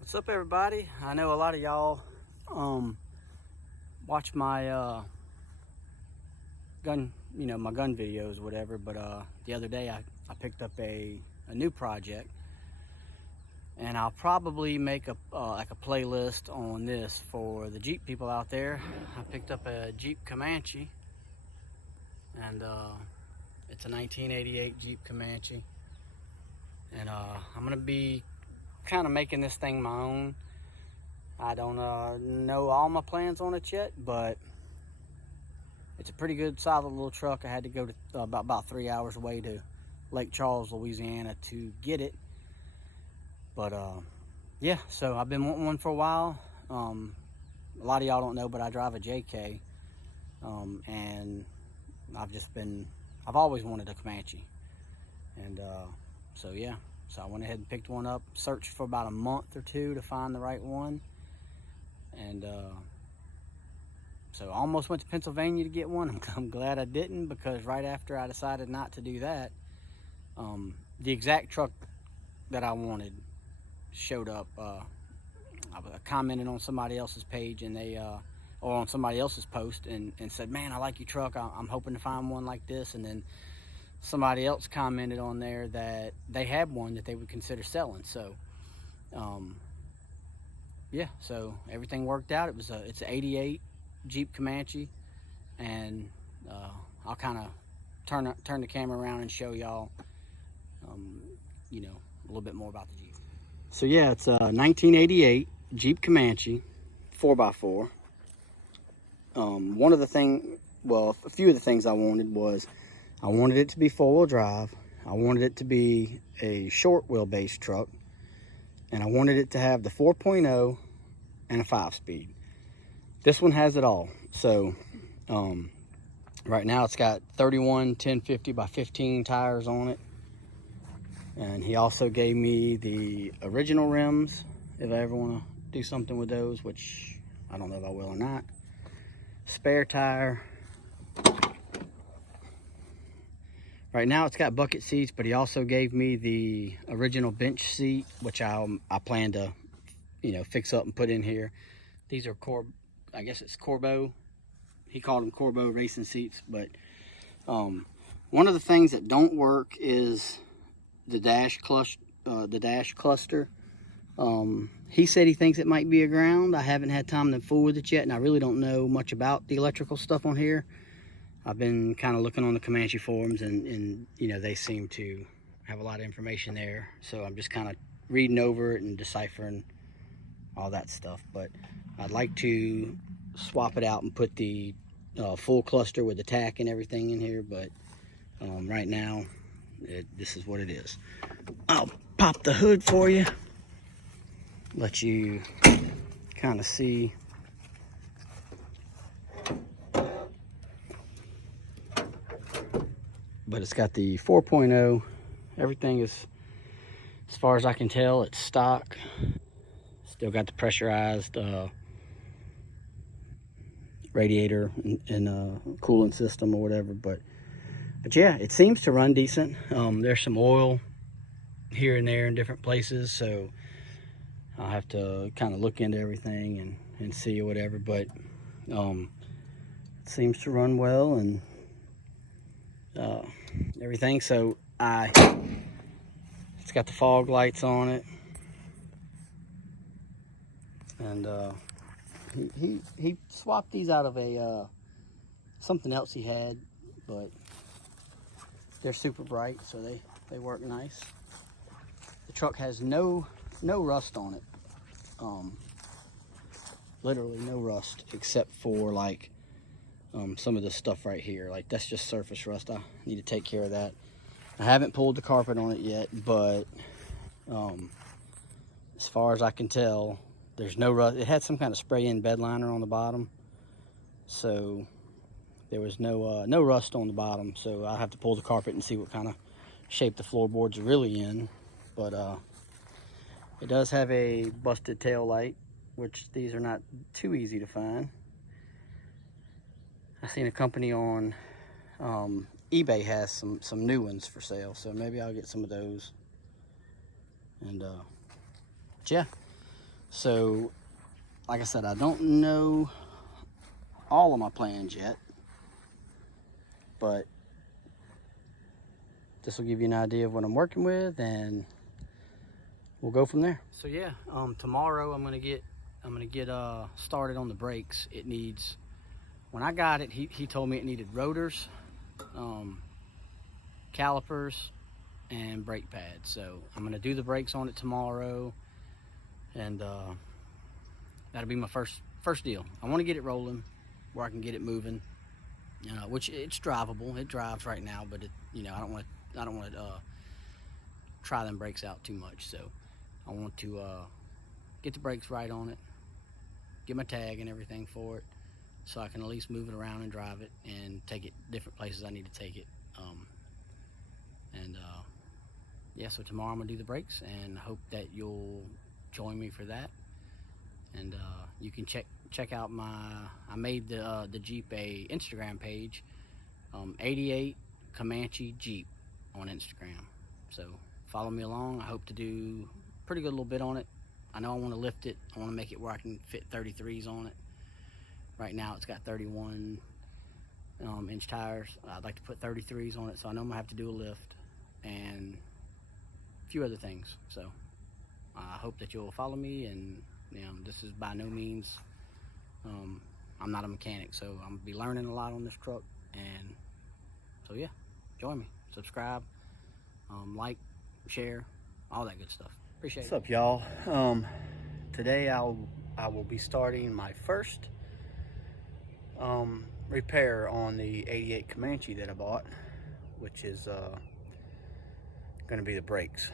What's up, everybody? I know a lot of y'all watch my gun, my gun videos, whatever. But the other day I picked up a new project, and I'll probably make a like a playlist on this for the Jeep people out there. I picked up a Jeep Comanche, and it's a 1988 Jeep Comanche, and I'm gonna be kind of making this thing my own. I don't know all my plans on it yet, but it's a pretty good, solid little truck. I had to go to about 3 hours away to Lake Charles, Louisiana to get it. But yeah, so I've been wanting one for a while. A lot of y'all don't know, but I drive a JK, and I've always wanted a Comanche, and so yeah. So I went ahead and picked one up, searched for about a month or two to find the right one. And so I almost went to Pennsylvania to get one. I'm glad I didn't, because right after I decided not to do that, the exact truck that I wanted showed up. I commented on somebody else's page, and or on somebody else's post, and said, "Man, I like your truck. I'm hoping to find one like this." And then somebody else commented on there that they had one that they would consider selling. So yeah, so everything worked out. It's an 88 Jeep Comanche, and I'll kind of turn the camera around and show y'all a little bit more about the Jeep. So yeah, it's a 1988 Jeep Comanche 4x4. A few of the things I wanted was, I wanted it to be four-wheel drive, I wanted it to be a short wheelbase truck, and I wanted it to have the 4.0 and a 5-speed. This one has it all. So right now it's got 31 1050 by 15 tires on it, and he also gave me the original rims if I ever want to do something with those, which I don't know if I will or not. Spare tire. Right now it's got bucket seats, but he also gave me the original bench seat, which I plan to fix up and put in here. These are I guess it's Corbeau. He called them Corbeau racing seats. But one of the things that don't work is the dash cluster. He said he thinks it might be a ground. I haven't had time to fool with it yet, and I really don't know much about the electrical stuff on here. I've been kind of looking on the Comanche forums, and they seem to have a lot of information there. So I'm just kind of reading over it and deciphering all that stuff. But I'd like to swap it out and put the full cluster with the tack and everything in here. But right now, this is what it is. I'll pop the hood for you, let you kind of see. But it's got the 4.0. Everything is, as far as I can tell, it's stock. Still got the pressurized radiator and cooling system or whatever. But yeah, it seems to run decent. There's some oil here and there in different places, so I'll have to kind of look into everything and see or whatever. But it seems to run well and everything. So it's got the fog lights on it, and he swapped these out of a something else he had, but they're super bright, so they work nice. The truck has no rust on it, literally no rust, except for like some of the stuff right here. Like, that's just surface rust. I need to take care of that. I haven't pulled the carpet on it yet, but as far as I can tell, there's no rust. It had some kind of spray-in bed liner on the bottom, so there was no rust on the bottom. So I'll have to pull the carpet and see what kind of shape the floorboards are really in. But it does have a busted tail light, which these are not too easy to find. I seen a company on eBay has some new ones for sale, so maybe I'll get some of those. And yeah, So, like I said, I don't know all of my plans yet, but this will give you an idea of what I'm working with, and we'll go from there. So yeah, tomorrow I'm gonna get started on the brakes. It needs, when I got it, he told me it needed rotors, calipers, and brake pads. So I'm gonna do the brakes on it tomorrow, and that'll be my first deal. I want to get it rolling where I can get it moving, which it's drivable. It drives right now, but it, I don't want to try them brakes out too much. So I want to get the brakes right on it, get my tag and everything for it, so I can at least move it around and drive it and take it different places I need to take it. Yeah, so tomorrow I'm gonna do the brakes, and I hope that you'll join me for that. And you can check out I made the Jeep a Instagram page, 88 Comanche Jeep on Instagram. So follow me along. I hope to do a pretty good little bit on it. I know I want to lift it. I want to make it where I can fit 33s on it. Right now it's got 31 inch tires. I'd like to put 33s on it, so I know I'm gonna have to do a lift and a few other things. So I hope that you'll follow me. And this is by no means, I'm not a mechanic, so I'm gonna be learning a lot on this truck. And so yeah, join me, subscribe, like, share, all that good stuff. Appreciate it. What's up, y'all? Today I will be starting my first repair on the 88 Comanche that I bought, which is gonna be the brakes.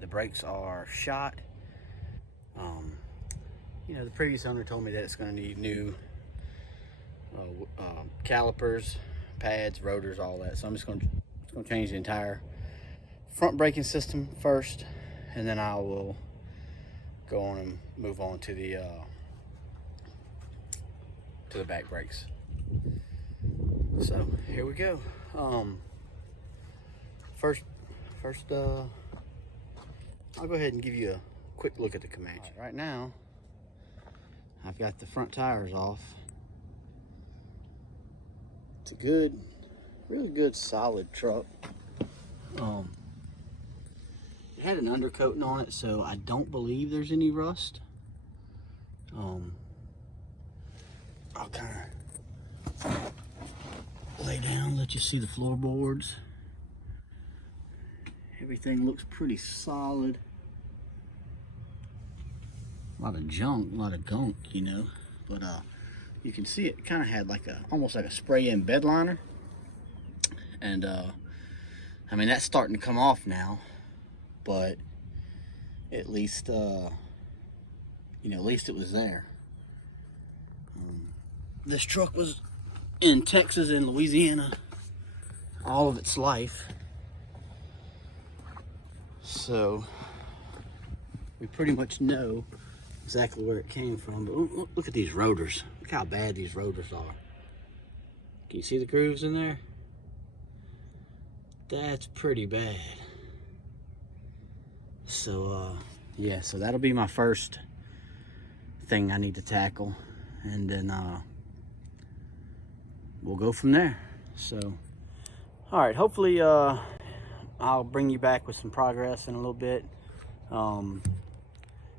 The brakes are shot. The previous owner told me that it's going to need new calipers, pads, rotors, all that. So I'm just going to change the entire front braking system first, and then I will go on and move on to the back brakes. So here we go. First, I'll go ahead and give you a quick look at the Comanche. Right now, I've got the front tires off. It's a good, really good, solid truck. It had an undercoating on it, so I don't believe there's any rust. I'll kind of lay down, let you see the floorboards. Everything looks pretty solid. A lot of junk, a lot of gunk, but you can see it kind of had almost like a spray-in bed liner. And I mean, that's starting to come off now, but at least at least it was there. This truck was in Texas and Louisiana all of its life, so we pretty much know exactly where it came from. But look at these rotors. Look how bad these rotors are. Can you see the grooves in there? That's pretty bad. So yeah, so that'll be my first thing I need to tackle, and then we'll go from there. So all right, hopefully I'll bring you back with some progress in a little bit.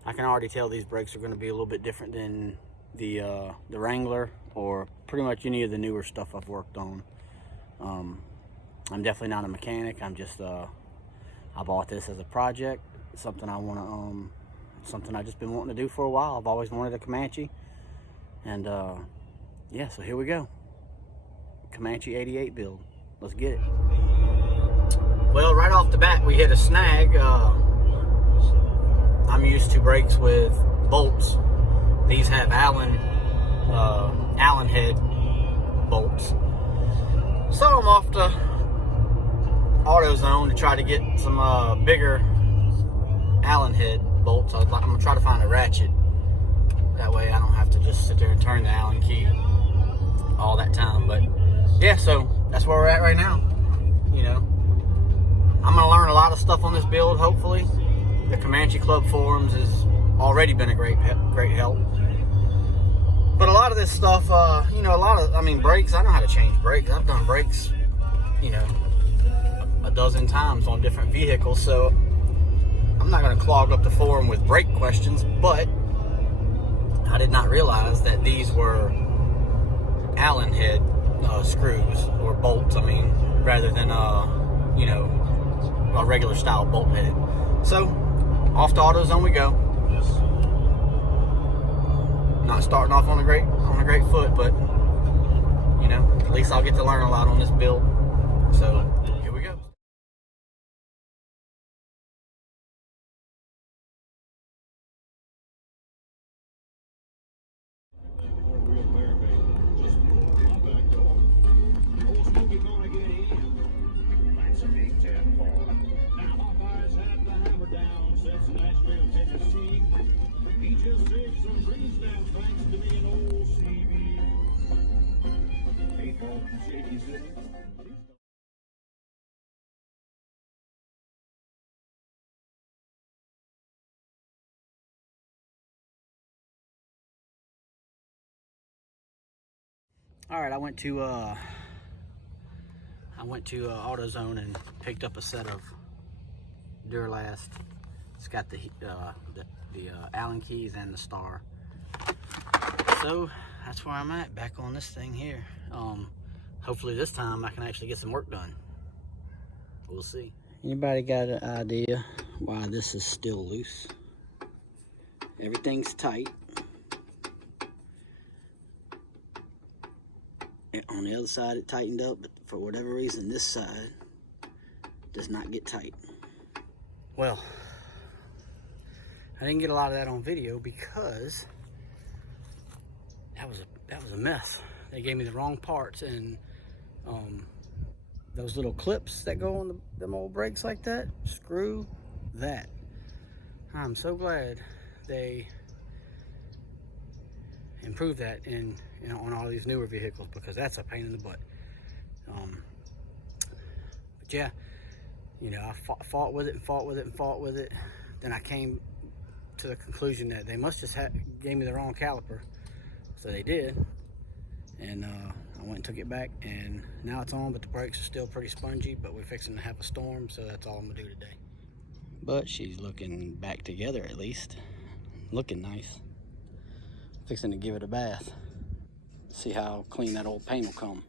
I can already tell these brakes are going to be a little bit different than the Wrangler, or pretty much any of the newer stuff I've worked on. I'm definitely not a mechanic. I'm just I bought this as a project, something I want to something I've just been wanting to do for a while. I've always wanted a Comanche, and yeah, so here we go. Comanche 88 build. Let's get it. Well, right off the bat, we hit a snag. I'm used to brakes with bolts. These have Allen head bolts. So I'm off to AutoZone to try to get some bigger Allen head bolts. I'm gonna try to find a ratchet. That way I don't have to just sit there and turn the Allen key all that time. But yeah, so that's where we're at right now. I'm gonna learn a lot of stuff on this build, hopefully. The Comanche Club forums is already been a great help. But a lot of this stuff, you know, brakes, I know how to change brakes. I've done brakes, you know, a dozen times on different vehicles, so I'm not going to clog up the forum with brake questions, but I did not realize that these were Allen head screws or bolts, rather than, you know, a regular style bolt head. So, off to AutoZone we go. Not starting off on a great foot, but you know, at least I'll get to learn a lot on this build. So here we go. All right, I went to AutoZone and picked up a set of Duralast. It's got the Allen keys and the star. So that's where I'm at, back on this thing here. Hopefully this time I can actually get some work done. We'll see. Anybody got an idea why this is still loose? Everything's tight. On the other side it tightened up, but for whatever reason this side does not get tight. Well, I didn't get a lot of that on video because that was a mess. They gave me the wrong parts, and those little clips that go on them old brakes like that, screw that. I'm so glad they improved that on all these newer vehicles, because that's a pain in the butt. But yeah, you know, I fought with it. Then I came to the conclusion that they must just gave me the wrong caliper. So they did, and I went and took it back, and now it's on, but the brakes are still pretty spongy, but we're fixing to have a storm, so that's all I'm gonna do today. But she's looking back together, at least. Looking nice. Fixing to give it a bath. See how clean that old paint will come.